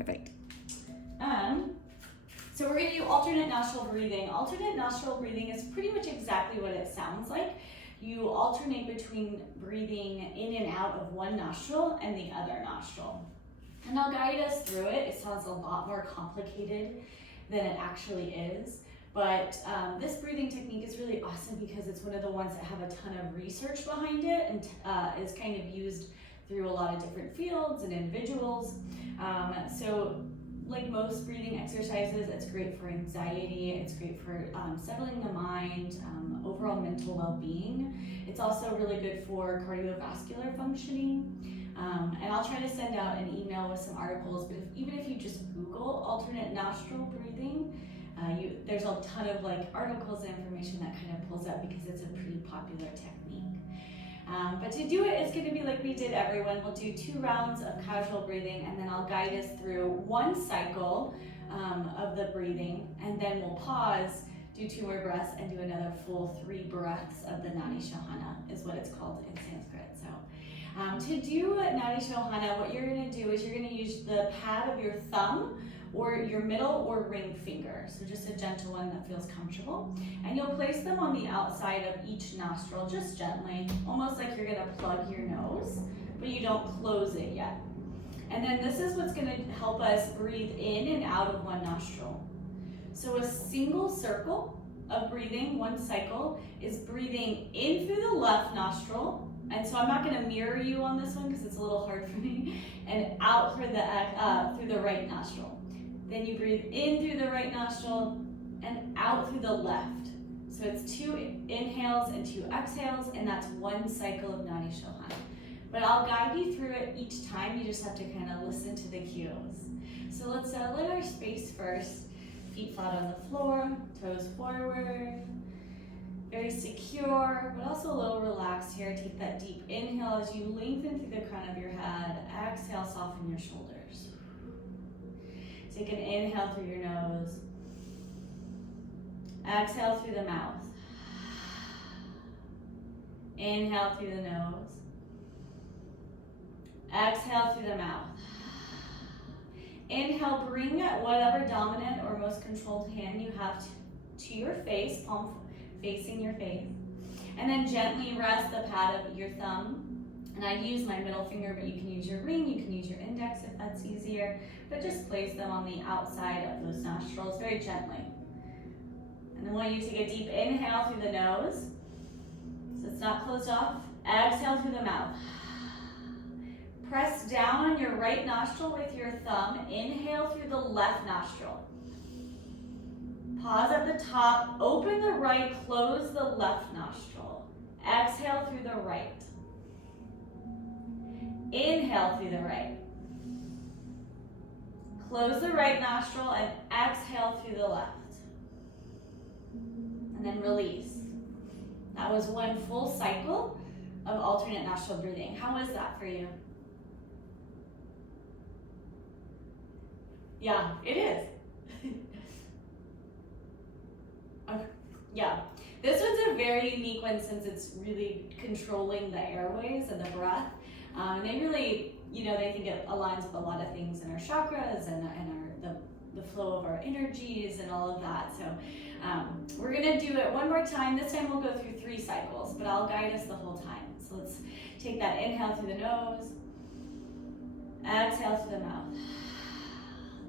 Perfect. So we're going to do alternate nostril breathing. Alternate nostril breathing is pretty much exactly what it sounds like. You alternate between breathing in and out of one nostril and the other nostril. And I'll guide us through it. It sounds a lot more complicated than it actually is. But this breathing technique is really awesome because it's one of the ones that have a ton of research behind it and is kind of used through a lot of different fields and individuals. So like most breathing exercises, it's great for anxiety, it's great for settling the mind, overall mental well-being. It's also really good for cardiovascular functioning. And I'll try to send out an email with some articles, but even if you just Google alternate nostril breathing, there's a ton of articles and information that kind of pulls up because it's a pretty popular technique. But to do it, it's going to be like we did everyone. We'll do 2 rounds of casual breathing, and then I'll guide us through 1 cycle of the breathing, and then we'll pause, do 2 more breaths, and do another full 3 breaths of the Nadi Shodhana, is what it's called in Sanskrit. So to do Nadi Shodhana, what you're going to do is you're going to use the pad of your thumb or your middle or ring finger, so just a gentle one that feels comfortable. And you'll place them on the outside of each nostril, just gently, almost like you're gonna plug your nose, but you don't close it yet. And then this is what's gonna help us breathe in and out of one nostril. So a single circle of breathing, 1 cycle, is breathing in through the left nostril, and so I'm not gonna mirror you on this one because it's a little hard for me, and out through the right nostril. Then you breathe in through the right nostril and out through the left. So it's 2 inhales and 2 exhales, and that's 1 cycle of Nadi Shodhana. But I'll guide you through it each time. You just have to kind of listen to the cues. So let's let our space first. Feet flat on the floor, toes forward. Very secure, but also a little relaxed here. Take that deep inhale as you lengthen through the crown of your head. Exhale, soften your shoulders. Take an inhale through your nose. Exhale through the mouth. Inhale through the nose. Exhale through the mouth. Inhale, bring whatever dominant or most controlled hand you have to your face, palm facing your face. And then gently rest the pad of your thumb. And I use my middle finger, but you can use your ring, you can use your index if that's easier, but just place them on the outside of those nostrils very gently. And then I want you to take a deep inhale through the nose, so it's not closed off. Exhale through the mouth. Press down on your right nostril with your thumb. Inhale through the left nostril. Pause at the top, open the right, close the left nostril. Exhale through the right. Inhale through the right. Close the right nostril and exhale through the left. And then release. That was 1 full cycle of alternate nostril breathing. How was that for you? Yeah, it is. Okay. Yeah. This one's a very unique one since it's really controlling the airways and the breath. And they really, they think it aligns with a lot of things in our chakras and the flow of our energies and all of that. So we're gonna do it one more time. This time we'll go through 3 cycles, but I'll guide us the whole time. So let's take that inhale through the nose, exhale through the mouth.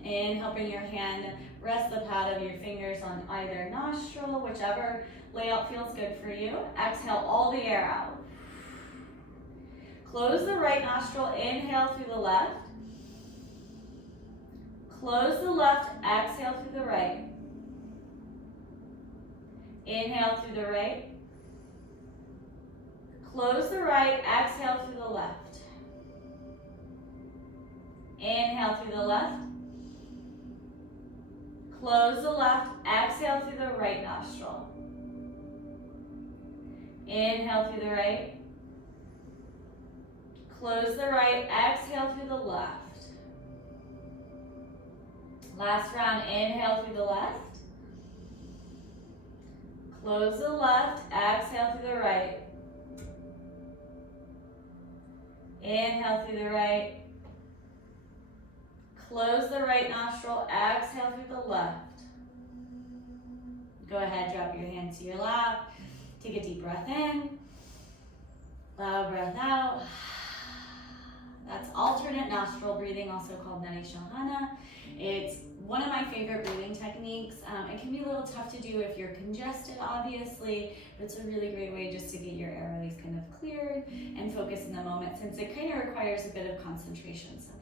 Inhale, bring your hand, rest the pad of your fingers on either nostril, whichever layout feels good for you. Exhale all the air out. Close the right nostril, inhale through the left. Close the left, exhale through the right. Inhale through the right. Close the right, exhale through the left. Inhale through the left. Close the left, exhale through the right nostril. Inhale through the right. Close the right, exhale through the left. Last round, inhale through the left. Close the left, exhale through the right. Inhale through the right. Close the right nostril, exhale through the left. Go ahead, drop your hands to your lap. Take a deep breath in. Loud breath out. That's alternate nostril breathing, also called Nadi Shodhana. It's one of my favorite breathing techniques. It can be a little tough to do if you're congested, obviously, but it's a really great way just to get your airways kind of cleared and focus in the moment, since it kind of requires a bit of concentration sometimes.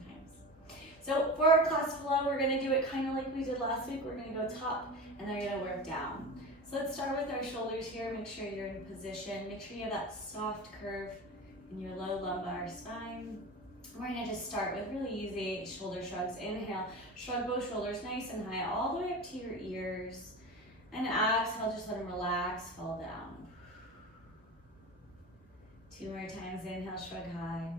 So for our class flow, we're gonna do it kind of like we did last week. We're gonna go top and then we're gonna work down. So let's start with our shoulders here. Make sure you're in position. Make sure you have that soft curve in your low lumbar spine. We're gonna just start with really easy shoulder shrugs. Inhale, shrug both shoulders nice and high, all the way up to your ears. And exhale, just let them relax, fall down. 2 more times, inhale, shrug high.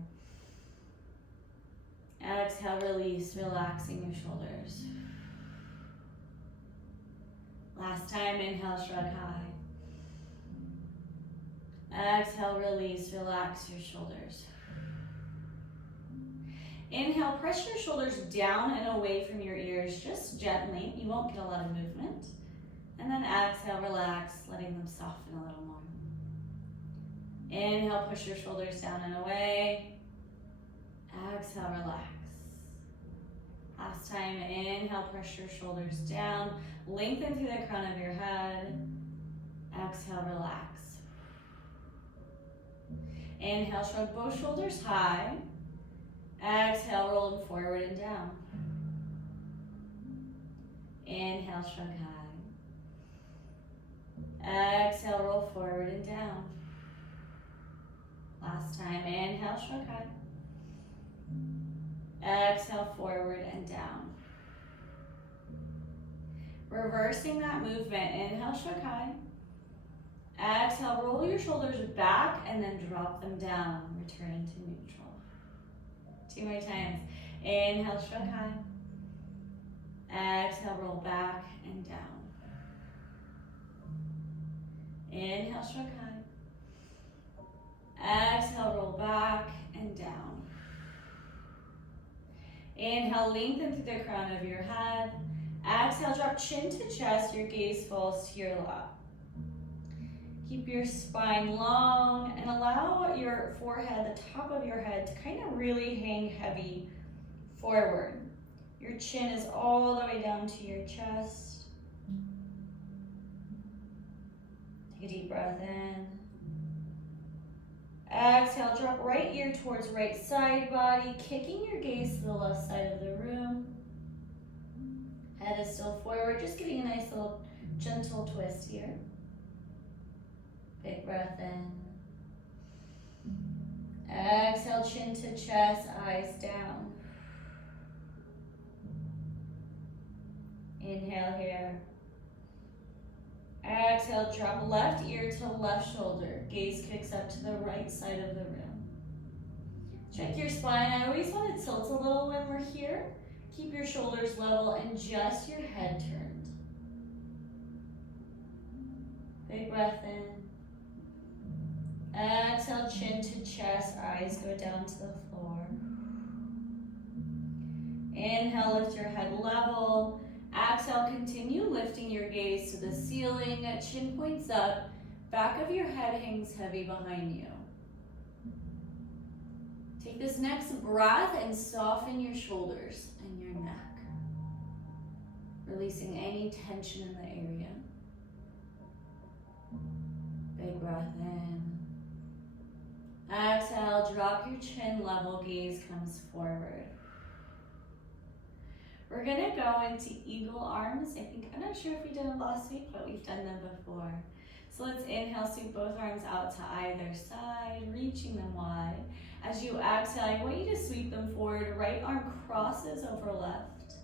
Exhale, release, relaxing your shoulders. Last time, inhale, shrug high. Exhale, release, relax your shoulders. Inhale, press your shoulders down and away from your ears, just gently. You won't get a lot of movement. And then exhale, relax, letting them soften a little more. Inhale, push your shoulders down and away. Exhale, relax. Last time, inhale, press your shoulders down. Lengthen through the crown of your head. Exhale, relax. Inhale, shrug both shoulders high. Exhale, roll them forward and down. Inhale, shrug high. Exhale, roll forward and down. Last time, inhale, shrug high. Exhale, forward and down. Reversing that movement, inhale, shrug high. Exhale, roll your shoulders back and then drop them down, returning to neutral. 2 more times. Inhale, shrug high. Exhale, roll back and down. Inhale, shrug high. Exhale, roll back and down. Inhale, lengthen through the crown of your head. Exhale, drop chin to chest. Your gaze falls to your lap. Keep your spine long and allow your forehead, the top of your head, to kind of really hang heavy forward. Your chin is all the way down to your chest. Take a deep breath in. Exhale, drop right ear towards right side body, kicking your gaze to the left side of the room. Head is still forward, just giving a nice little gentle twist here. Big breath in. Exhale, chin to chest, eyes down. Inhale here. Exhale, drop left ear to left shoulder. Gaze kicks up to the right side of the room. Check your spine. I always want to tilt a little when we're here. Keep your shoulders level and just your head turned. Big breath in. Exhale, chin to chest, eyes go down to the floor. Inhale, lift your head level. Exhale, continue lifting your gaze to the ceiling, chin points up, back of your head hangs heavy behind you. Take this next breath and soften your shoulders and your neck, releasing any tension in the area. Big breath in. Exhale, drop your chin level, gaze comes forward. We're gonna go into eagle arms. I'm not sure if we did it last week, but we've done them before. So let's inhale, sweep both arms out to either side, reaching them wide. As you exhale, I want you to sweep them forward. Right arm crosses over left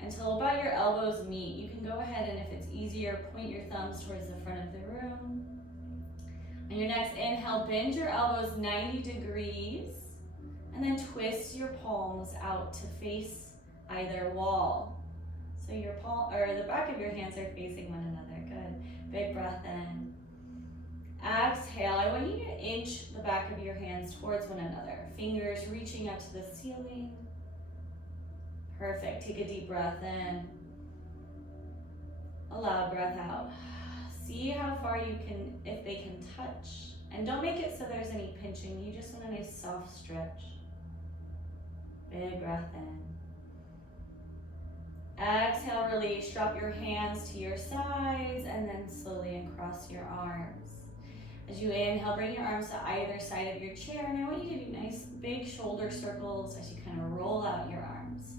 until about your elbows meet. You can go ahead and if it's easier, point your thumbs towards the front of the room. On your next inhale, bend your elbows 90 degrees and then twist your palms out to face either wall. So your palm or the back of your hands are facing one another. Good. Big breath in. Exhale. I want you to inch the back of your hands towards one another. Fingers reaching up to the ceiling. Perfect. Take a deep breath in. A loud breath out. See how far you can, if they can touch. And don't make it so there's any pinching. You just want a nice soft stretch. Big breath in. Exhale, release. Drop your hands to your sides and then slowly uncross your arms. As you inhale, bring your arms to either side of your chair. And I want you to do nice big shoulder circles as you kind of roll out your arms.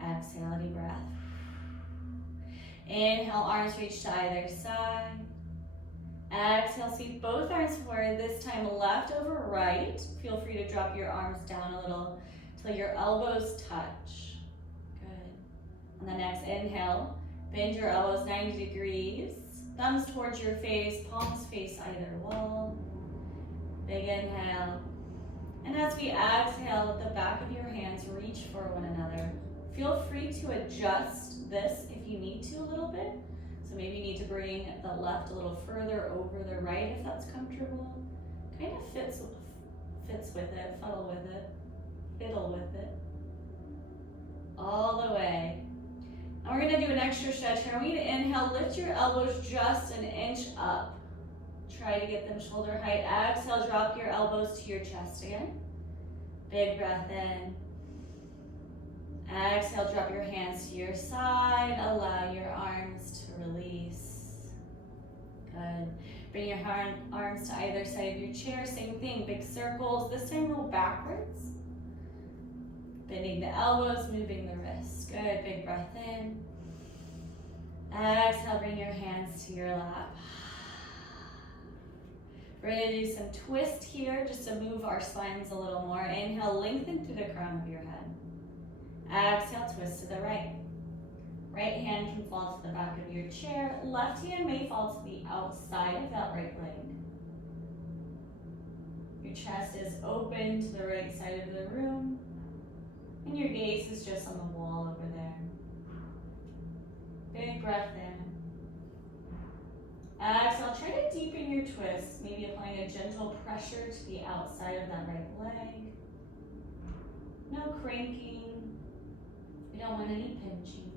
Exhale, deep breath. Inhale, arms reach to either side. Exhale, sweep both arms forward, this time left over right. Feel free to drop your arms down a little till your elbows touch. Good. On the next inhale, bend your elbows 90 degrees. Thumbs towards your face, palms face either wall. Big inhale. And as we exhale, let the back of your hands reach for one another. Feel free to adjust this if you need to a little bit. So maybe you need to bring the left a little further over the right if that's comfortable. Kind of fits with it, fiddle with it. All the way. Now we're gonna do an extra stretch here. I want you to inhale, lift your elbows just an inch up. Try to get them shoulder height. Exhale, drop your elbows to your chest again. Big breath in. Exhale, drop your hands to your side. Allow your arms to release. Good. Bring your arms to either side of your chair. Same thing, big circles. This time roll backwards. Bending the elbows, moving the wrists. Good, big breath in. Exhale, bring your hands to your lap. We're gonna do some twist here just to move our spines a little more. Inhale, lengthen through the crown of your head. Exhale, twist to the right. Right hand can fall to the back of your chair. Left hand may fall to the outside of that right leg. Your chest is open to the right side of the room. And your gaze is just on the wall over there. Big breath in. Exhale, try to deepen your twist, maybe applying a gentle pressure to the outside of that right leg. No cranking. We don't want any pinching.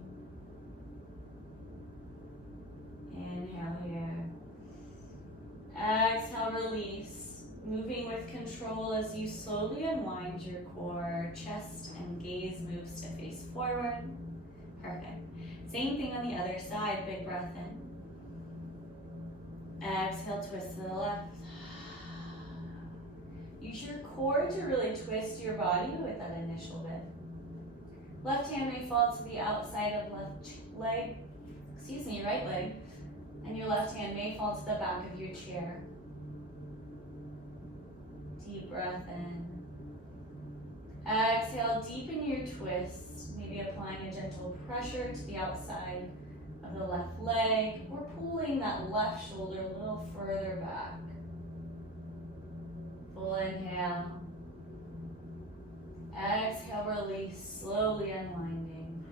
Inhale here. Exhale, release. Moving with control as you slowly unwind your core. Chest and gaze moves to face forward. Perfect. Same thing on the other side. Big breath in. Exhale, twist to the left. Use your core to really twist your body with that initial bit. Left hand may fall to the outside of right leg, and your left hand may fall to the back of your chair. Deep breath in. Exhale, deepen your twist, maybe applying a gentle pressure to the outside of the left leg, or pulling that left shoulder a little further back. Full inhale. Exhale, release, slowly unwinding.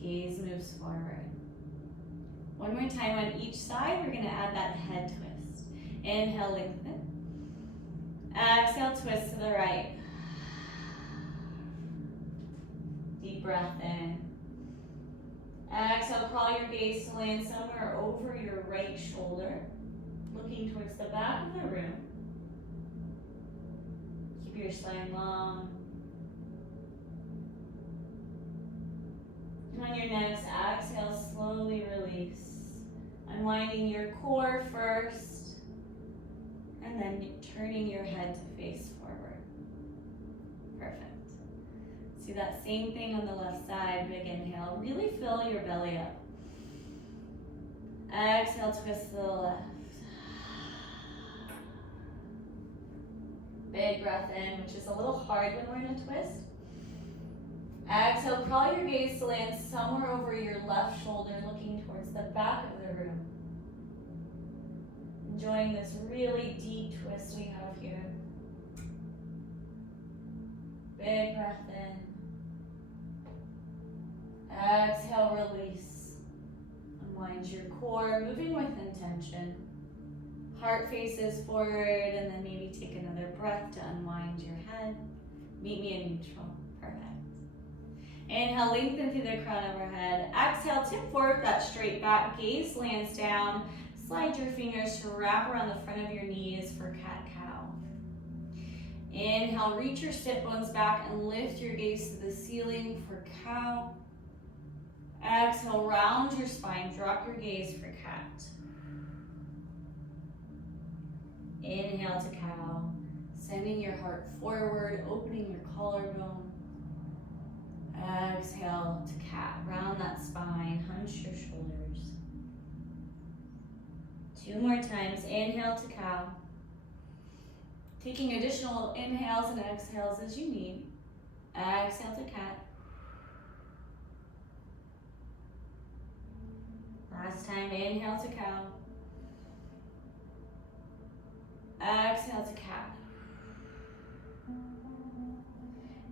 Gaze moves forward. One more time on each side, we're gonna add that head twist. Inhale, lengthen. Exhale, twist to the right. Deep breath in. Exhale, crawl your gaze to land somewhere over your right shoulder, looking towards the back of the room. Keep your spine long. And on your next exhale, slowly release. Unwinding your core first, and then turning your head to face forward. Perfect. Do that same thing on the left side. Big inhale. Really fill your belly up. Exhale, twist to the left. Big breath in, which is a little hard when we're in a twist. Exhale, crawl your gaze to land somewhere over your left shoulder, looking towards the back of the room. Enjoying this really deep twist we have here. Big breath in. Exhale, release. Unwind your core, moving with intention. Heart faces forward, and then maybe take another breath to unwind your head. Meet me in neutral. Perfect. Inhale, lengthen through the crown of our head. Exhale, tip forward that straight back. Gaze lands down. Slide your fingers to wrap around the front of your knees for cat-cow. Inhale, reach your sit bones back and lift your gaze to the ceiling for cow. Exhale, round your spine, drop your gaze for cat. Inhale to cow, sending your heart forward, opening your collarbone. Exhale to cat, round that spine, hunch your shoulders. 2 more times, inhale to cow. Taking additional inhales and exhales as you need. Exhale to cat. Last time, inhale to cow. Exhale to cat.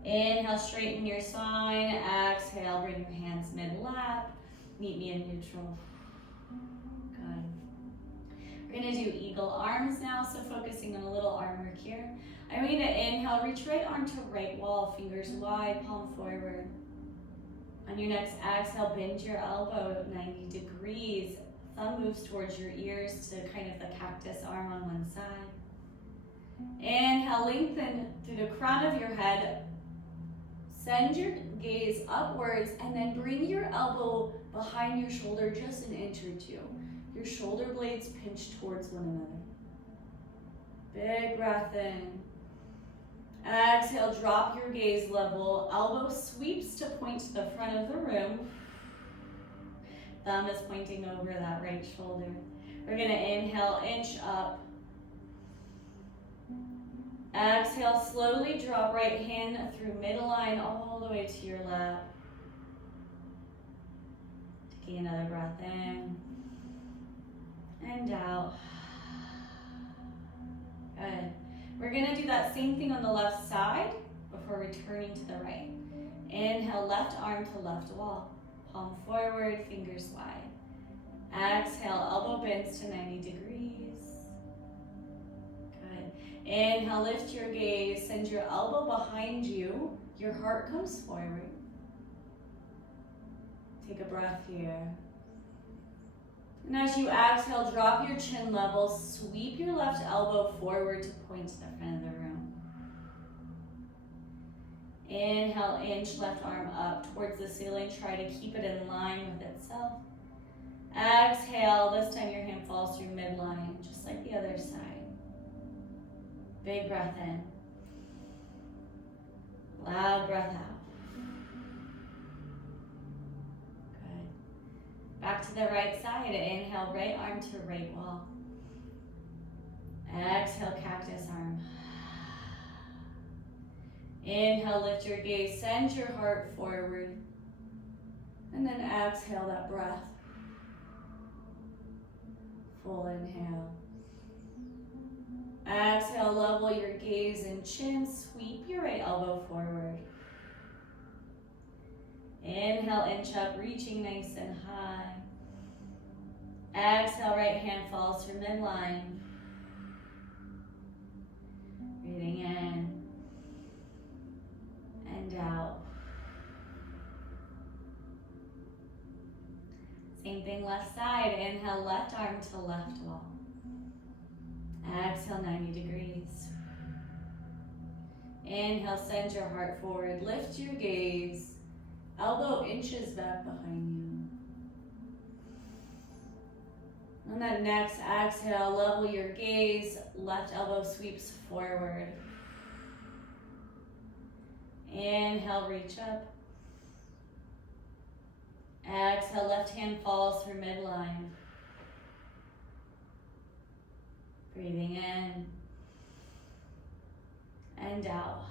Inhale, straighten your spine. Exhale, bring your hands mid-lap. Meet me in neutral. Good. We're gonna do eagle arms now, so focusing on a little arm work here. I'm gonna inhale, reach right arm to right wall, fingers wide, palm forward. On your next exhale, bend your elbow 90 degrees. Thumb moves towards your ears to kind of the cactus arm on one side. Inhale, lengthen through the crown of your head. Send your gaze upwards and then bring your elbow behind your shoulder just an inch or 2. Your shoulder blades pinch towards one another. Big breath in. Exhale, drop your gaze level. Elbow sweeps to point to the front of the room. Thumb is pointing over that right shoulder. We're gonna inhale, inch up. Exhale, slowly drop right hand through midline all the way to your lap. Taking another breath in and out. Good. We're gonna do that same thing on the left side before returning to the right. Inhale, left arm to left wall. Palm forward, fingers wide. Exhale, elbow bends to 90 degrees. Good. Inhale, lift your gaze, send your elbow behind you. Your heart comes forward. Take a breath here. And as you exhale, drop your chin level, sweep your left elbow forward to point to the front of the room. Inhale, inch left arm up towards the ceiling. Try to keep it in line with itself. Exhale, this time your hand falls through midline, just like the other side. Big breath in. Loud breath out. Back to the right side. Inhale, right arm to right wall. Exhale, cactus arm. Inhale, lift your gaze, send your heart forward. And then exhale that breath. Full inhale. Exhale, level your gaze and chin, sweep your right elbow forward. Inhale, inch up, reaching nice and high. Exhale, right hand falls through midline. Breathing in and out. Same thing left side. Inhale, left arm to left wall. Exhale, 90 degrees. Inhale, send your heart forward. Lift your gaze. Elbow inches back behind you. On that next exhale, level your gaze. Left elbow sweeps forward. Inhale, reach up. Exhale, left hand falls through midline. Breathing in and out.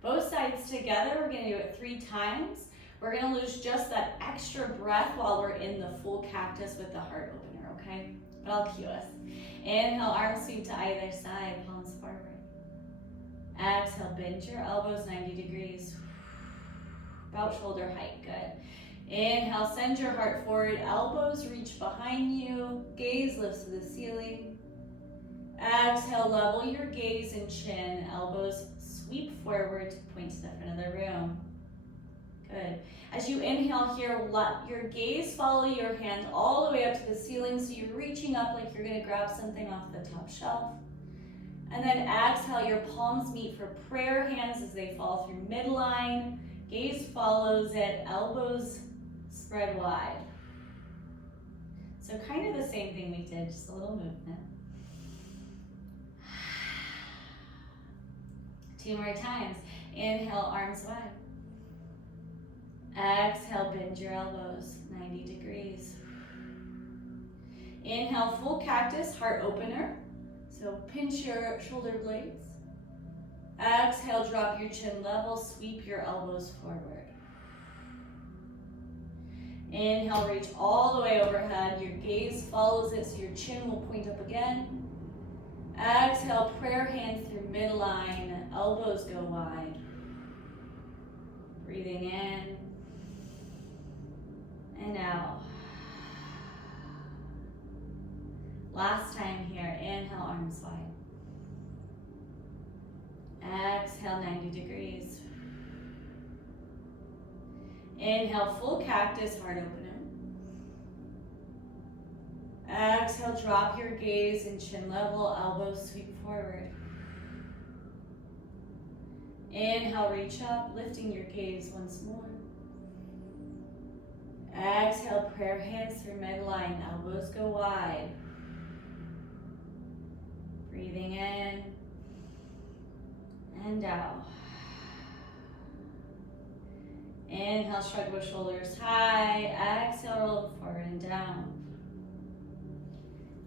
Both sides together, we're gonna do it 3 times. We're gonna lose just that extra breath while we're in the full cactus with the heart opener, okay? But I'll cue us. Inhale, arms sweep to either side, palms forward. Exhale, bend your elbows 90 degrees. About shoulder height, good. Inhale, send your heart forward, elbows reach behind you, gaze lifts to the ceiling. Exhale, level your gaze and chin. Elbows sweep forward to point to the front of the room. Good. As you inhale here, let your gaze follow your hand all the way up to the ceiling, so you're reaching up like you're gonna grab something off the top shelf. And then exhale, your palms meet for prayer hands as they fall through midline. Gaze follows it, elbows spread wide. So kind of the same thing we did, just a little movement. 2 more times. Inhale, arms wide. Exhale, bend your elbows, 90 degrees. Inhale, full cactus, heart opener. So pinch your shoulder blades. Exhale, drop your chin level, sweep your elbows forward. Inhale, reach all the way overhead. Your gaze follows it, so your chin will point up again. Exhale, prayer hands through midline, elbows go wide. Breathing in and out. Last time here, inhale, arms wide. Exhale, 90 degrees. Inhale, full cactus, heart opener. Exhale, drop your gaze and chin level, elbows sweep forward. Inhale, reach up, lifting your gaze once more. Exhale, prayer hands through midline, elbows go wide. Breathing in and out. Inhale, shrug with shoulders high. Exhale, roll forward and down.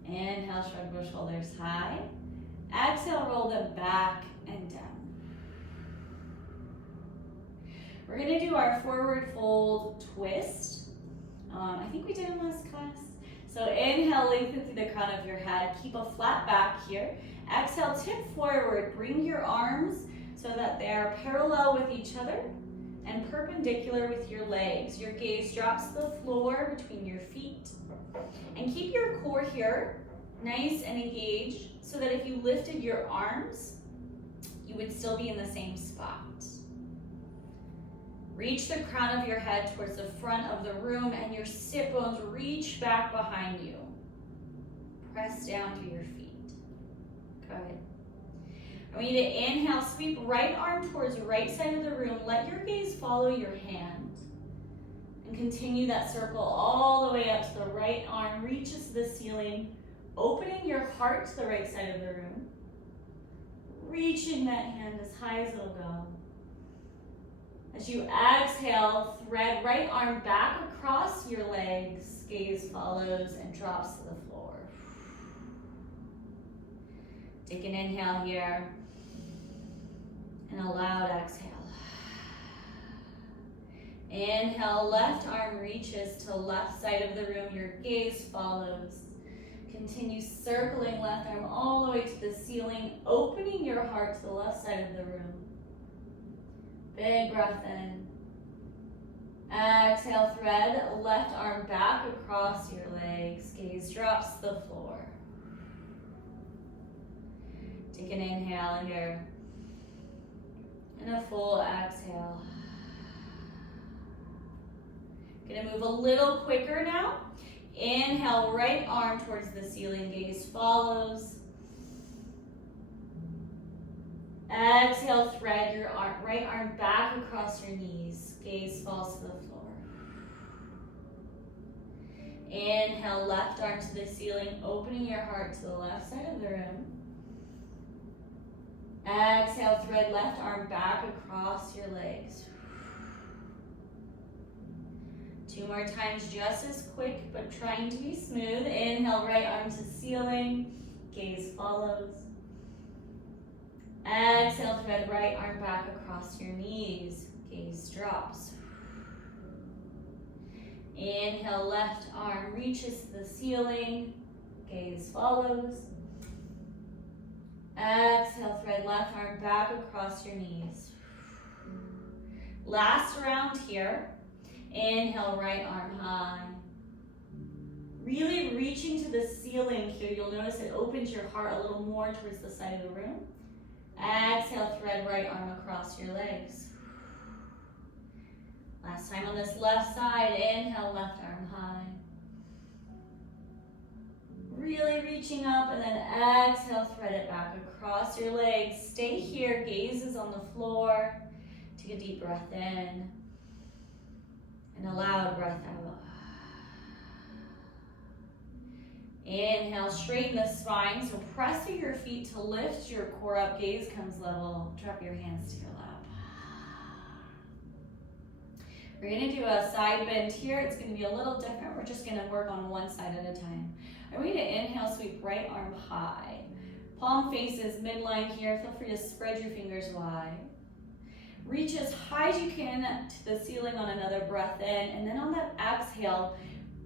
Inhale, shrug with shoulders high. Exhale, roll them back and down. We're gonna do our forward fold twist. I think we did in last class. So inhale, lengthen through the crown of your head. Keep a flat back here. Exhale, tip forward. Bring your arms so that they are parallel with each other and perpendicular with your legs. Your gaze drops to the floor between your feet. And keep your core here nice and engaged so that if you lifted your arms, you would still be in the same spot. Reach the crown of your head towards the front of the room and your sit bones reach back behind you. Press down through your feet. Good. I want you to inhale, sweep right arm towards the right side of the room. Let your gaze follow your hand. And continue that circle all the way up to the right arm, reaches the ceiling, opening your heart to the right side of the room. Reaching that hand as high as it'll go. As you exhale, thread right arm back across your legs, gaze follows and drops to the floor. Take an inhale here and a loud exhale. Inhale, left arm reaches to left side of the room, your gaze follows. Continue circling left arm all the way to the ceiling, opening your heart to the left side of the room. Big breath in. Exhale, thread left arm back across your legs. Gaze drops to the floor. Take an inhale here. And a full exhale. Gonna move a little quicker now. Inhale, right arm towards the ceiling. Gaze follows. Exhale, thread your right arm back across your knees. Gaze falls to the floor. Inhale, left arm to the ceiling, opening your heart to the left side of the room. Exhale, thread left arm back across your legs. 2 more times, just as quick, but trying to be smooth. Inhale, right arm to ceiling. Gaze follows. Exhale, thread right arm back across your knees. Gaze drops. Inhale, left arm reaches to the ceiling. Gaze follows. Exhale, thread left arm back across your knees. Last round here. Inhale, right arm high. Really reaching to the ceiling here. You'll notice it opens your heart a little more towards the side of the room. Exhale, thread right arm across your legs. Last time on this left side, inhale, left arm high. Really reaching up, and then exhale, thread it back across your legs. Stay here, gaze is on the floor. Take a deep breath in, and a loud breath out. Inhale, straighten the spine, so press through your feet to lift your core up, gaze comes level, drop your hands to your lap. We're gonna do a side bend here. It's gonna be a little different. We're just gonna work on one side at a time. I want you to inhale, sweep right arm high. Palm faces midline here. Feel free to spread your fingers wide. Reach as high as you can to the ceiling on another breath in, and then on that exhale,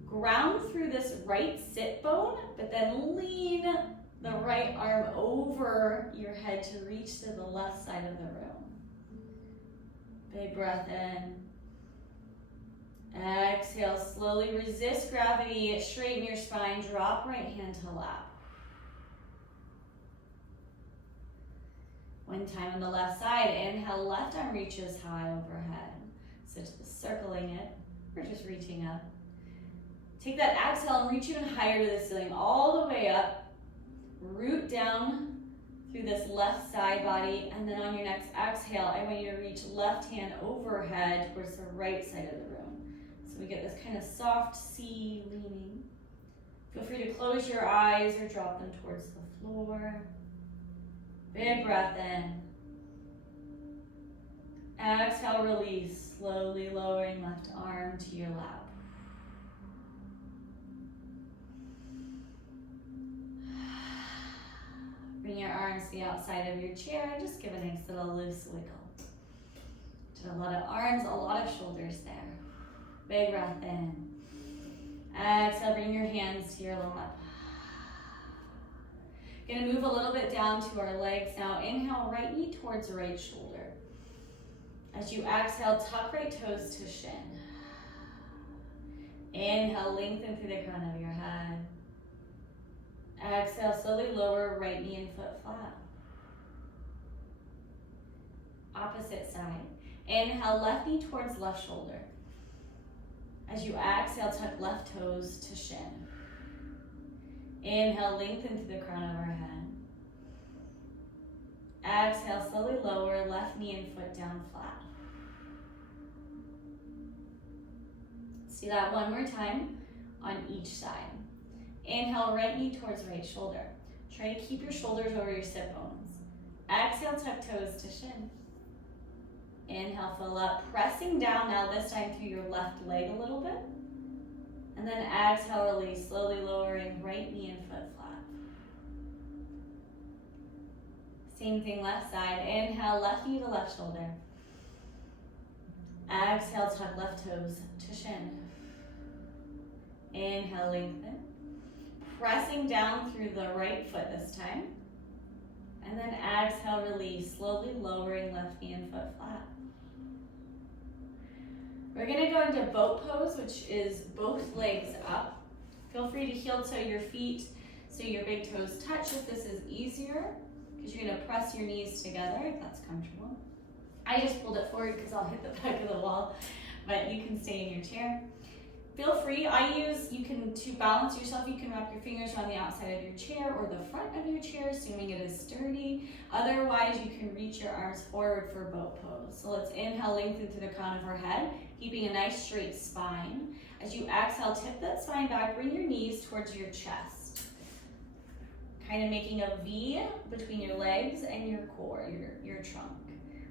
ground through this right sit bone, but then lean the right arm over your head to reach to the left side of the room. Big breath in. Exhale, slowly resist gravity, straighten your spine, drop right hand to lap. One time on the left side, inhale, left arm reaches high overhead. So just circling it, or just reaching up. Take that exhale and reach even higher to the ceiling, all the way up. Root down through this left side body, and then on your next exhale, I want you to reach left hand overhead towards the right side of the room. So we get this kind of soft C leaning. Feel free to close your eyes or drop them towards the floor. Big breath in. Exhale, release, slowly lowering left arm to your lap. Bring your arms to the outside of your chair. Just give a nice little loose wiggle. Did a lot of arms, a lot of shoulders there. Big breath in. Exhale, bring your hands to your lap. Gonna move a little bit down to our legs now. Inhale, right knee towards the right shoulder. As you exhale, tuck right toes to shin. Inhale, lengthen through the crown of your head. Exhale, slowly lower right knee and foot flat. Opposite side. Inhale, left knee towards left shoulder. As you exhale, tuck left toes to shin. Inhale, lengthen through the crown of our head. Exhale, slowly lower left knee and foot down flat. See that one more time on each side. Inhale, right knee towards right shoulder. Try to keep your shoulders over your sit bones. Exhale, tuck toes to shin. Inhale, fill up, pressing down now, this time through your left leg a little bit. And then exhale, release, slowly lowering right knee and foot flat. Same thing, left side. Inhale, left knee to left shoulder. Exhale, tuck left toes to shin. Inhale, lengthen. Pressing down through the right foot this time. And then exhale, release, slowly lowering left knee and foot flat. We're gonna go into boat pose, which is both legs up. Feel free to heel toe your feet so your big toes touch if this is easier, because you're gonna press your knees together if that's comfortable. I just pulled it forward because I'll hit the back of the wall, but you can stay in your chair. Feel free, to balance yourself, you can wrap your fingers around the outside of your chair or the front of your chair, assuming it is sturdy. Otherwise, you can reach your arms forward for boat pose. So let's inhale, lengthen through the crown of our head, keeping a nice straight spine. As you exhale, tip that spine back, bring your knees towards your chest. Kind of making a V between your legs and your core, your trunk.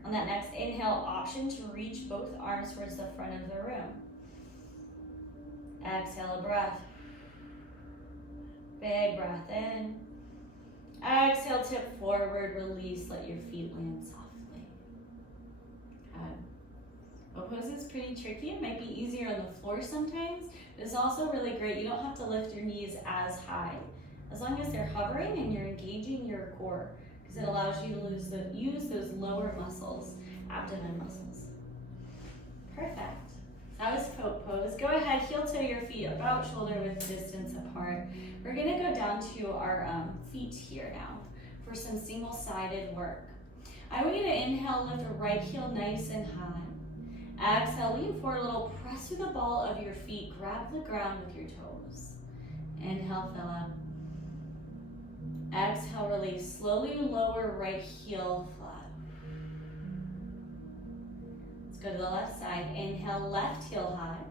On that next inhale, option to reach both arms towards the front of the room. Exhale a breath. Big breath in. Exhale, tip forward, release, let your feet land softly. Boat pose is pretty tricky. It might be easier on the floor sometimes, but it's also really great. You don't have to lift your knees as high. As long as they're hovering and you're engaging your core, because it allows you to use those lower muscles, abdomen muscles. Perfect. That was coat pose. Go ahead, heel toe your feet about shoulder width distance apart. We're gonna go down to our feet here now for some single-sided work. I want you to inhale, lift the right heel nice and high. Exhale, lean forward a little, press through the ball of your feet, grab the ground with your toes. Inhale, fill up. Exhale, release. Slowly lower right heel flat. Let's go to the left side. Inhale, left heel high.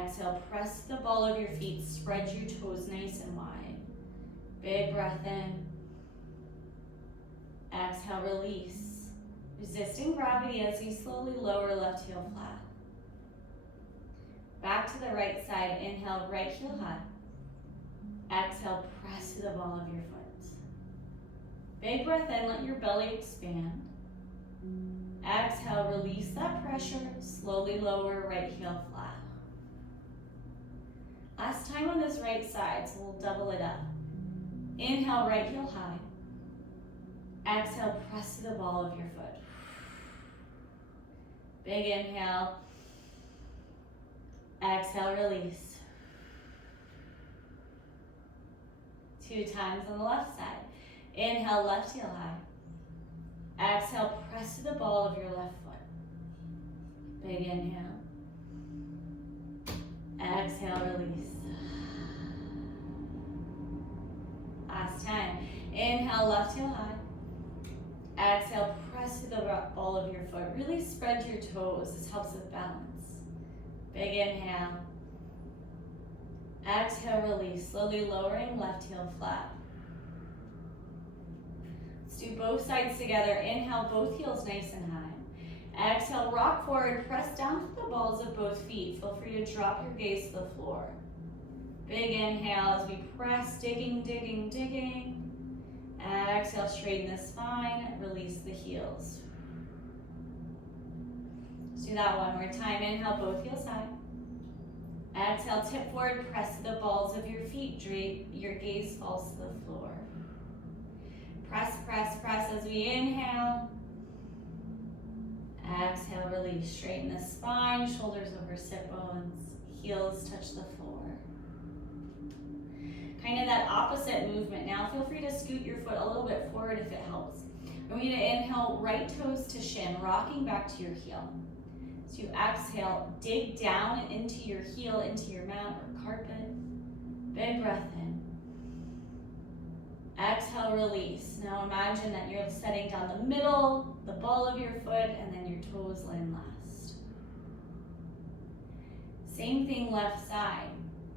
Exhale, press the ball of your feet, spread your toes nice and wide. Big breath in. Exhale, release. Resisting gravity as you slowly lower left heel flat. Back to the right side. Inhale, right heel high. Exhale, press to the ball of your foot. Big breath in, let your belly expand. Exhale, release that pressure. Slowly lower right heel flat. Last time on this right side, so we'll double it up. Inhale, right heel high. Exhale, press to the ball of your foot. Big inhale. Exhale, release. 2 times on the left side. Inhale, left heel high. Exhale, press to the ball of your left foot. Big inhale. Exhale, release. Last time. Inhale, left heel high. Exhale, press to the ball of your foot. Really spread your toes. This helps with balance. Big inhale. Exhale, release. Slowly lowering left heel flat. Let's do both sides together. Inhale, both heels nice and high. Exhale, rock forward. Press down to the balls of both feet. Feel free to drop your gaze to the floor. Big inhale as we press, digging, digging, digging. Exhale, straighten the spine, release the heels. Let's do that one more time. Inhale, both heels high. Exhale, tip forward, press to the balls of your feet, drape, your gaze falls to the floor. Press, press, press as we inhale. Exhale, release, straighten the spine, shoulders over sit bones, heels touch the floor. Kind of that opposite movement. Now feel free to scoot your foot a little bit forward if it helps. I want you to inhale, right toes to shin, rocking back to your heel. So you exhale, dig down into your heel, into your mat or carpet. Big breath in. Exhale, release. Now imagine that you're setting down the middle, the ball of your foot, and then your toes land last. Same thing left side.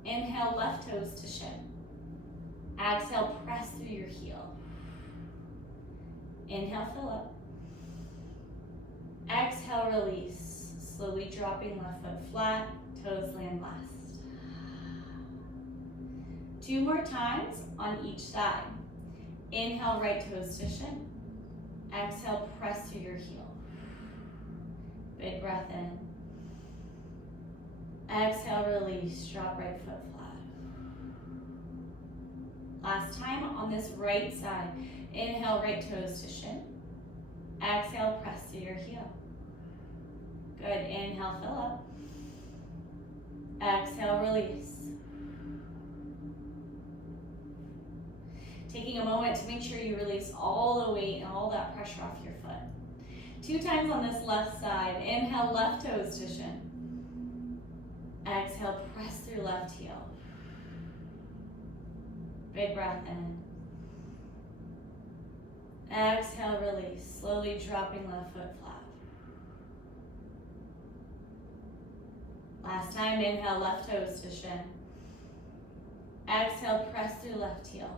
Inhale, left toes to shin. Exhale, press through your heel. Inhale, fill up. Exhale, release. Slowly dropping left foot flat, toes land last. 2 more times on each side. Inhale, right toes to shin. Exhale, press through your heel. Big breath in. Exhale, release, drop right foot flat. Last time on this right side. Inhale, right toes to shin. Exhale, press to your heel. Good, inhale, fill up. Exhale, release. Taking a moment to make sure you release all the weight and all that pressure off your foot. 2 times on this left side. Inhale, left toes to shin. Exhale, press through left heel. Big breath in. Exhale, release. Slowly dropping left foot flat. Last time, inhale, left toes to shin. Exhale, press through left heel.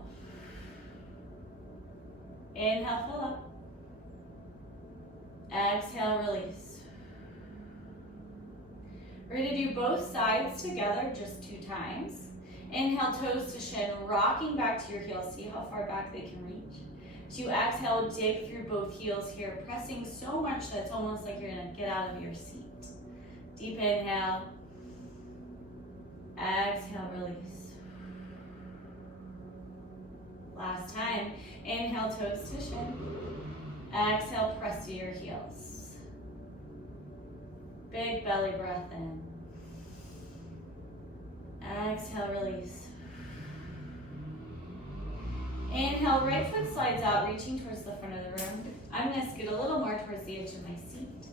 Inhale, fill up. Exhale, release. We're going to do both sides together just 2 times. Inhale, toes to shin, rocking back to your heels. See how far back they can reach. So you exhale, dig through both heels here, pressing so much that it's almost like you're going to get out of your seat. Deep inhale. Exhale, release. Last time. Inhale, toes to shin. Exhale, press to your heels. Big belly breath in. Exhale, release. Inhale, right foot slides out, reaching towards the front of the room. I'm going to scoot a little more towards the edge of my seat.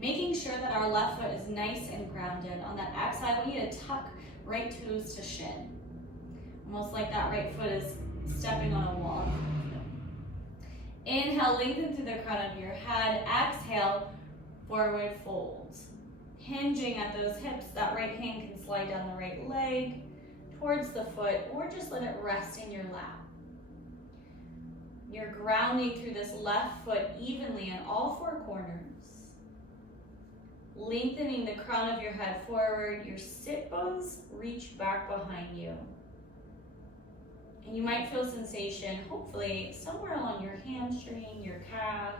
Making sure that our left foot is nice and grounded. On that exhale, I want you to tuck right toes to shin. Almost like that right foot is stepping on a wall. Inhale, lengthen through the crown of your head. Exhale, forward fold. Hinging at those hips, that right hand can slide down the right leg towards the foot, or just let it rest in your lap. You're grounding through this left foot evenly in all four corners. Lengthening the crown of your head forward, your sit bones reach back behind you. And you might feel sensation, hopefully, somewhere along your hamstring, your calf,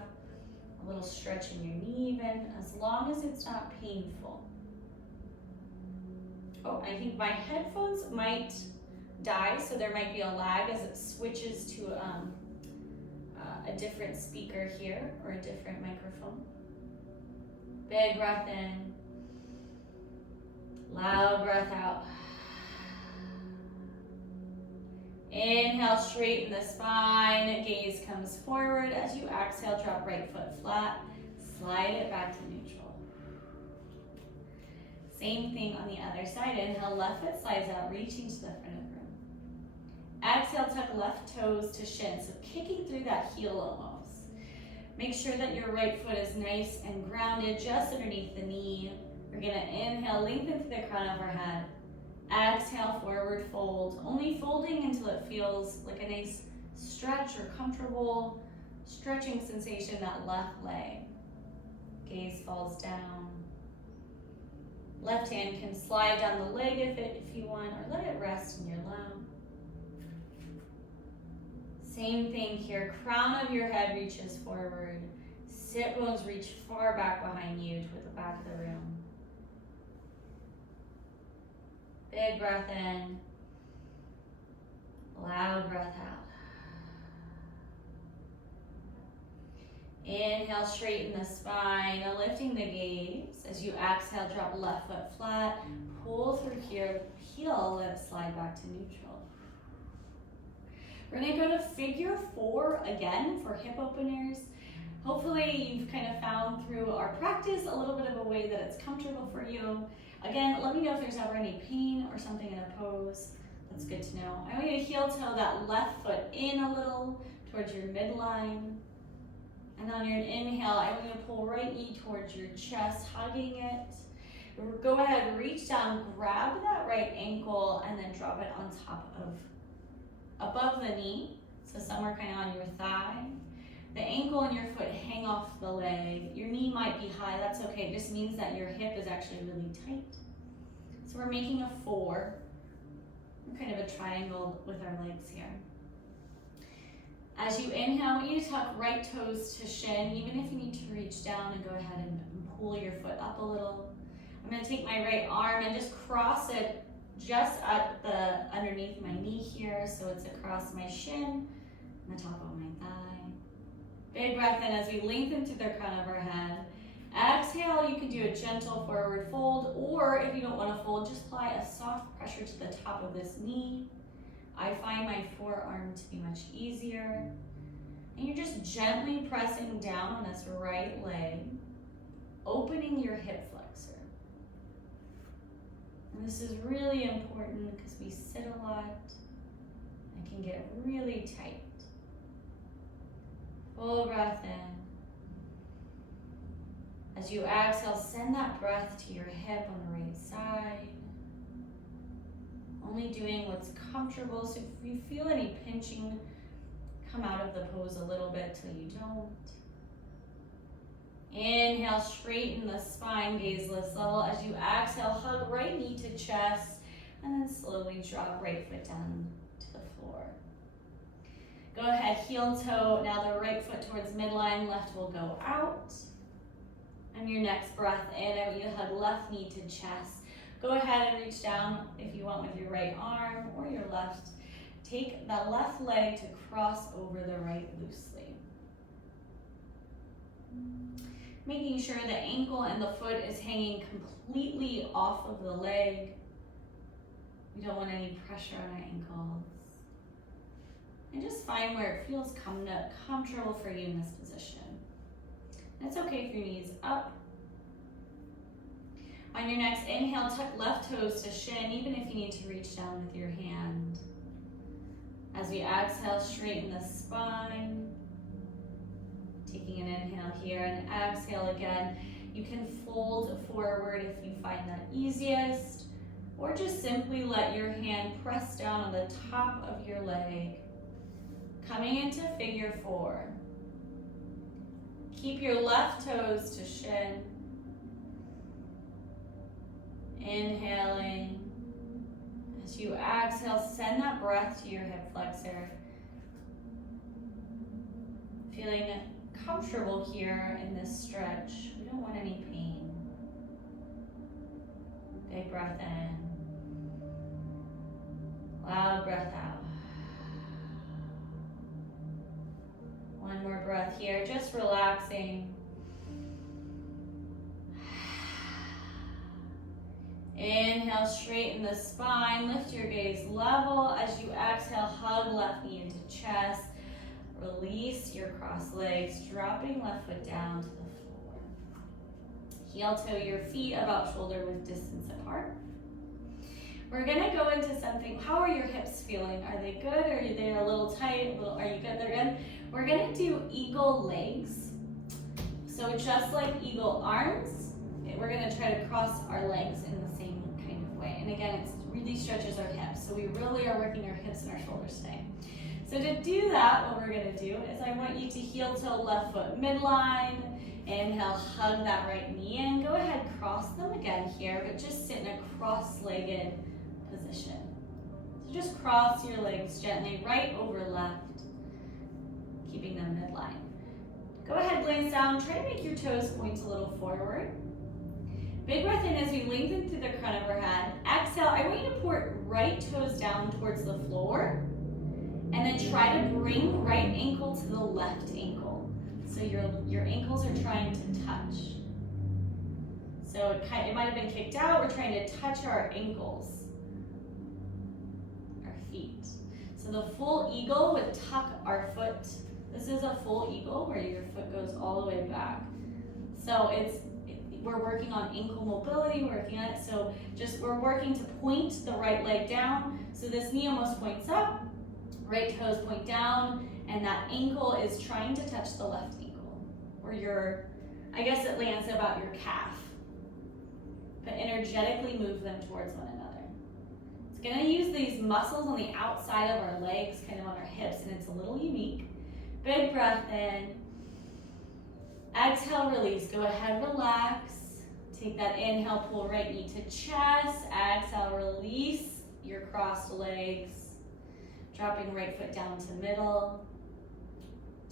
a little stretch in your knee even, as long as it's not painful. Oh, I think my headphones might die, so there might be a lag as it switches to a different speaker here, or a different microphone. Big breath in. Loud breath out. Inhale, straighten the spine, gaze comes forward. As you exhale, drop right foot flat, slide it back to neutral. Same thing on the other side. Inhale, left foot slides out, reaching to the front of the room. Exhale, tuck left toes to shin, so kicking through that heel almost. Make sure that your right foot is nice and grounded just underneath the knee. We're gonna inhale, lengthen through the crown of our head. Exhale, forward fold, only folding until it feels like a nice stretch or comfortable stretching sensation, that left leg. Gaze falls down. Left hand can slide down the leg if you want, or let it rest in your lap. Same thing here, crown of your head reaches forward. Sit bones reach far back behind you toward the back of the room. Big breath in, loud breath out. Inhale, straighten the spine, lifting the gaze. As you exhale, drop left foot flat, pull through here, heel, let it slide back to neutral. We're gonna go to figure 4 again for hip openers. Hopefully you've kind of found through our practice a little bit of a way that it's comfortable for you. Again, let me know if there's ever any pain or something in a pose. That's good to know. I want you to heel toe that left foot in a little towards your midline. And on your inhale, I want you to pull right knee towards your chest, hugging it. Go ahead, reach down, grab that right ankle, and then drop it on top of, above the knee. So somewhere kind of on your thigh. The ankle and your foot hang off the leg. Your knee might be high, that's okay. It just means that your hip is actually really tight. So we're making a 4. We're kind of a triangle with our legs here. As you inhale, I want you to tuck right toes to shin, even if you need to reach down, and go ahead and pull your foot up a little. I'm gonna take my right arm and just cross it just at the underneath my knee here, so it's across my shin and the top of my thigh. Big breath in as we lengthen through the crown of our head. Exhale, you can do a gentle forward fold, or if you don't want to fold, just apply a soft pressure to the top of this knee. I find my forearm to be much easier. And you're just gently pressing down on this right leg, opening your hip flexor. And this is really important because we sit a lot and can get really tight. Full breath in. As you exhale, send that breath to your hip on the right side. Only doing what's comfortable. So if you feel any pinching, come out of the pose a little bit till you don't. Inhale, straighten the spine, gaze lifts level. As you exhale, hug right knee to chest, and then slowly drop right foot down to the floor. Go ahead, heel toe, now the right foot towards midline, left will go out. And your next breath in, I want you to hug left knee to chest. Go ahead and reach down if you want with your right arm or your left. Take that left leg to cross over the right loosely. making sure the ankle and the foot is hanging completely off of the leg. We don't want any pressure on our ankles. And just find where it feels comfortable for you in this position. And it's okay if your knees up. On your next inhale, tuck left toes to shin, even if you need to reach down with your hand. As we exhale, straighten the spine. Taking an inhale here and exhale again. You can fold forward if you find that easiest, or just simply let your hand press down on the top of your leg. Coming into figure 4. Keep your left toes to shin. Inhaling. As you exhale, send that breath to your hip flexor. Feeling comfortable here in this stretch. We don't want any pain. Big breath in. Loud breath out. One more breath here, just relaxing. Inhale, straighten the spine, lift your gaze level. As you exhale, hug left knee into chest. Release your crossed legs, dropping left foot down to the floor. Heel toe your feet about shoulder width distance apart. We're gonna go into something. How are your hips feeling? Are they good? Or are they a little tight? Are you good? They're good. We're gonna do eagle legs. So just like eagle arms, we're gonna try to cross our legs in the same kind of way. And again, it really stretches our hips. So we really are working our hips and our shoulders today. So to do that, what we're gonna do is I want you to heel toe left foot midline. Inhale, hug that right knee in. Go ahead, cross them again here, but just sit in a cross-legged position. So just cross your legs gently, right over left, keeping them midline. Go ahead, glance down. Try to make your toes point a little forward. Big breath in as we lengthen through the crown of our head. Exhale, I want you to port right toes down towards the floor, and then try to bring right ankle to the left ankle. So your ankles are trying to touch. So it might have been kicked out. We're trying to touch our ankles, our feet. So the full eagle would tuck our foot. This is a full eagle where your foot goes all the way back. So we're working on ankle mobility, working on it. So we're working to point the right leg down. So this knee almost points up, right toes point down, and that ankle is trying to touch the left ankle. Or I guess it lands about your calf. But energetically move them towards one another. It's gonna use these muscles on the outside of our legs, kind of on our hips, and it's a little unique. Big breath in. Exhale, release. Go ahead, relax. Take that inhale, pull right knee to chest. Exhale, release your crossed legs. Dropping right foot down to middle.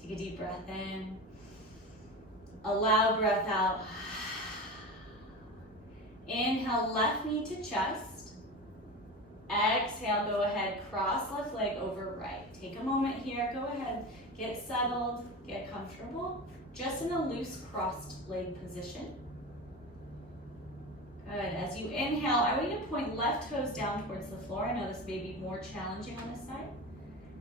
Take a deep breath in. A loud breath out. Inhale, left knee to chest. Exhale, go ahead, cross left leg over right. Take a moment here, go ahead, get settled, get comfortable. Just in a loose crossed leg position. Good, as you inhale, I want you to point left toes down towards the floor. I know this may be more challenging on this side.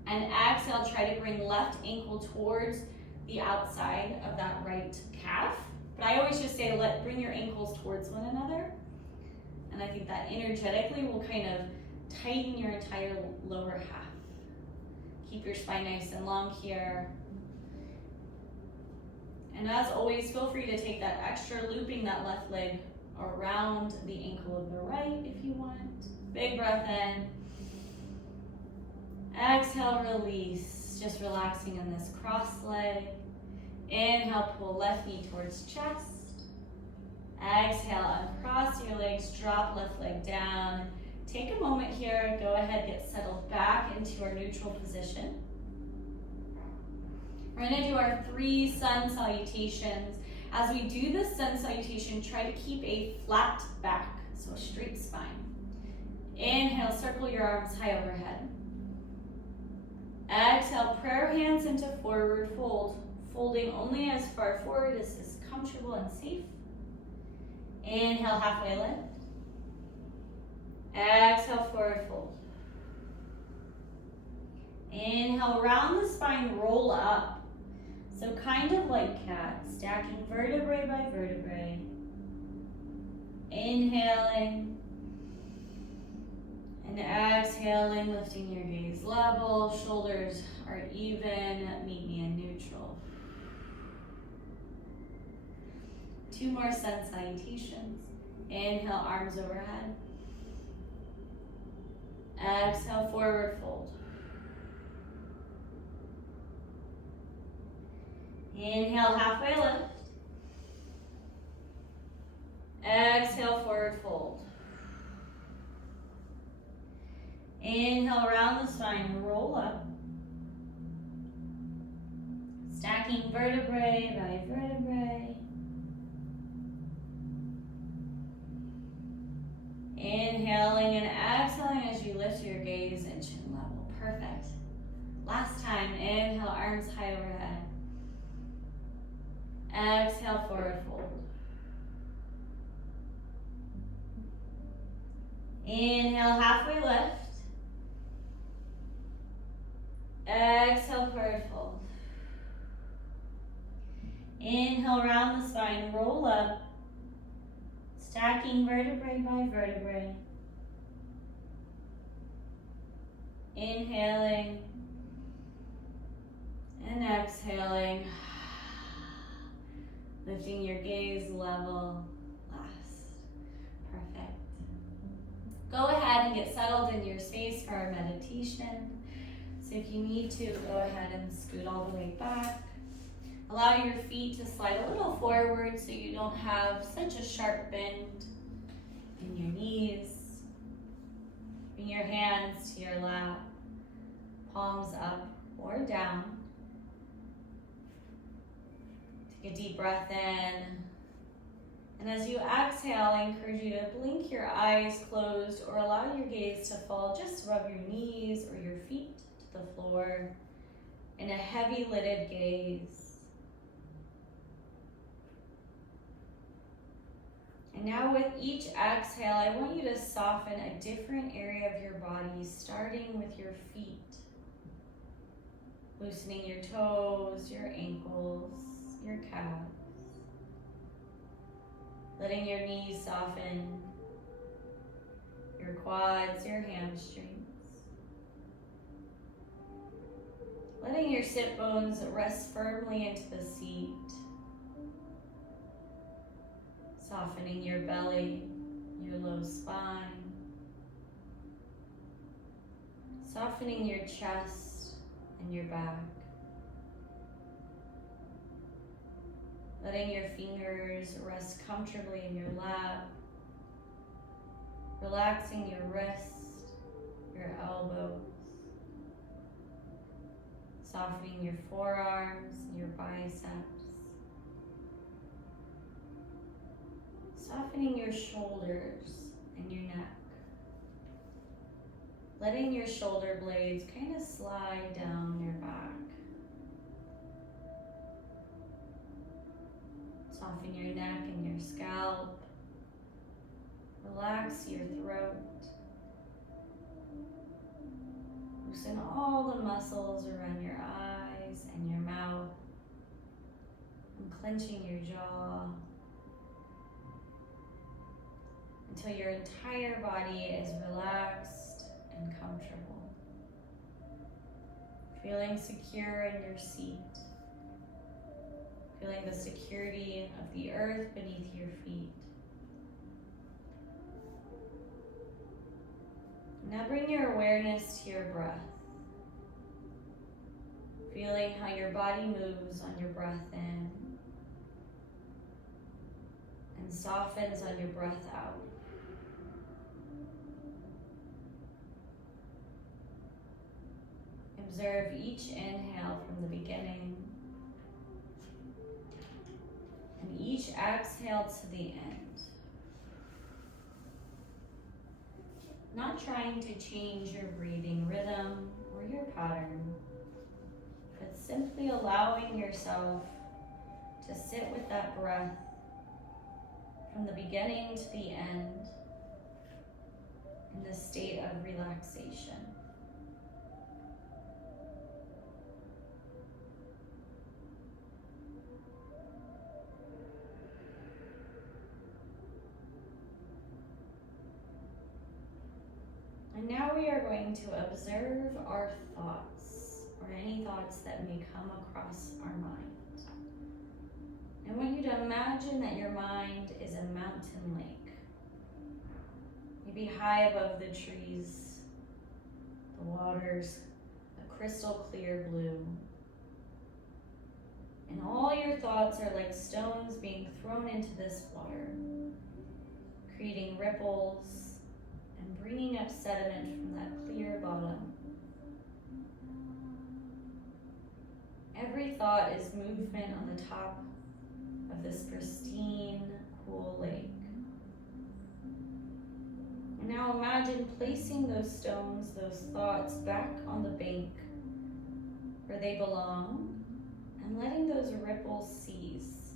And exhale, try to bring left ankle towards the outside of that right calf. But I always just say, bring your ankles towards one another. And I think that energetically will kind of tighten your entire lower half. Keep your spine nice and long here. And as always, feel free to take that extra, looping that left leg around the ankle of the right if you want. Big breath in. Exhale, release. Just relaxing in this cross leg. Inhale, pull left knee towards chest. Exhale, uncross your legs, drop left leg down. Take a moment here, go ahead, get settled back into our neutral position. We're gonna do our 3 sun salutations. As we do this sun salutation, try to keep a flat back, so a straight spine. Inhale, circle your arms high overhead. Exhale, prayer hands into forward fold. folding only as far forward as is comfortable and safe. Inhale, halfway lift. Exhale, forward fold. Inhale, round the spine, roll up. So kind of like cat, stacking vertebrae by vertebrae. Inhaling and exhaling, lifting your gaze level, shoulders are even, meet me in neutral. 2 more sun salutations. Inhale, arms overhead. Exhale, forward fold. Inhale, halfway lift. Exhale, forward fold. Inhale, round the spine, roll up. Stacking vertebrae by vertebrae. Inhaling and exhaling as you lift your gaze and chin level. Perfect. Last time, inhale, arms high overhead. Exhale, forward fold. Inhale, halfway lift. Exhale, forward fold. Inhale, round the spine, roll up. Stacking vertebrae by vertebrae. Inhaling and exhaling. Lifting your gaze level. Last. Perfect. Go ahead and get settled in your space for our meditation. So if you need to, go ahead and scoot all the way back. Allow your feet to slide a little forward so you don't have such a sharp bend in your knees. Bring your hands to your lap, palms up or down. Take a deep breath in. And as you exhale, I encourage you to blink your eyes closed or allow your gaze to fall just above your knees or your feet to the floor in a heavy lidded gaze. And now with each exhale, I want you to soften a different area of your body, starting with your feet. Loosening your toes, your ankles, your calves. Letting your knees soften, your quads, your hamstrings. Letting your sit bones rest firmly into the seat. Softening your belly, your low spine. Softening your chest and your back. Letting your fingers rest comfortably in your lap. Relaxing your wrist, your elbows. Softening your forearms, your biceps. Softening your shoulders and your neck. Letting your shoulder blades kind of slide down your back. Soften your neck and your scalp. Relax your throat. Loosen all the muscles around your eyes and your mouth. And clenching your jaw. Until your entire body is relaxed and comfortable. Feeling secure in your seat. Feeling the security of the earth beneath your feet. Now bring your awareness to your breath. Feeling how your body moves on your breath in and softens on your breath out. Observe each inhale from the beginning and each exhale to the end. Not trying to change your breathing rhythm or your pattern, but simply allowing yourself to sit with that breath from the beginning to the end in this state of relaxation. And now we are going to observe our thoughts, or any thoughts that may come across our mind. I want you to imagine that your mind is a mountain lake, maybe high above the trees, the waters, a crystal clear blue. And all your thoughts are like stones being thrown into this water, creating ripples and bringing up sediment from that clear bottom. Every thought is movement on the top of this pristine, cool lake. And now imagine placing those stones, those thoughts, back on the bank where they belong, and letting those ripples cease.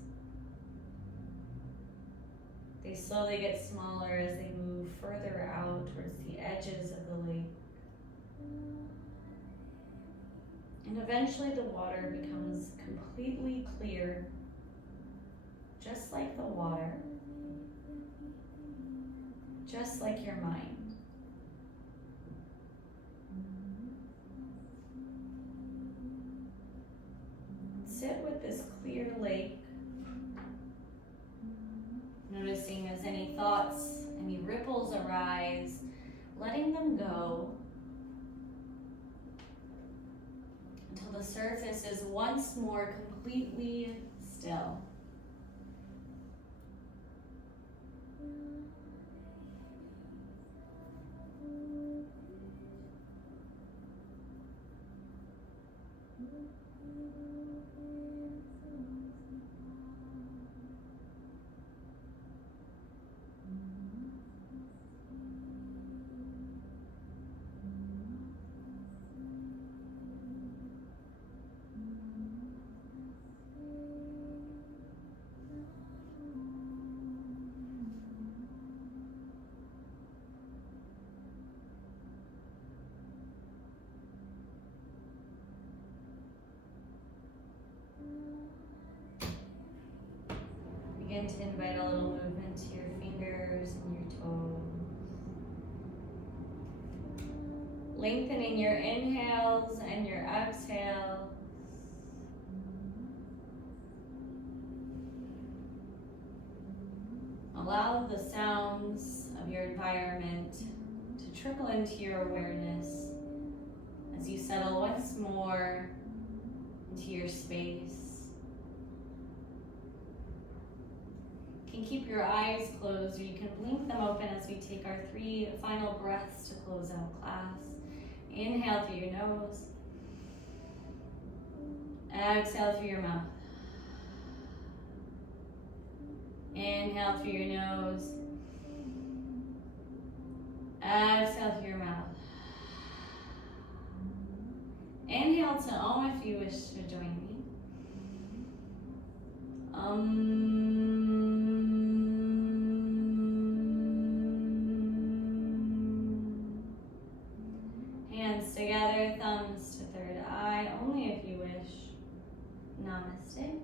They slowly get smaller as they move further out towards the edges of the lake. And eventually the water becomes completely clear, just like the water, just like your mind. Sit with this clear lake, noticing as any thoughts, any ripples arise, letting them go until the surface is once more completely still. Begin to invite a little movement to your fingers and your toes. Lengthening your inhales and your exhales. Allow the sounds of your environment to trickle into your awareness as you settle once more into your space. You can keep your eyes closed, or you can blink them open as we take our 3 final breaths to close out class. Inhale through your nose. Exhale through your mouth. Inhale through your nose. Exhale through your mouth. Inhale to Om if you wish to join me. Hands together, thumbs to third eye, only if you wish. Namaste.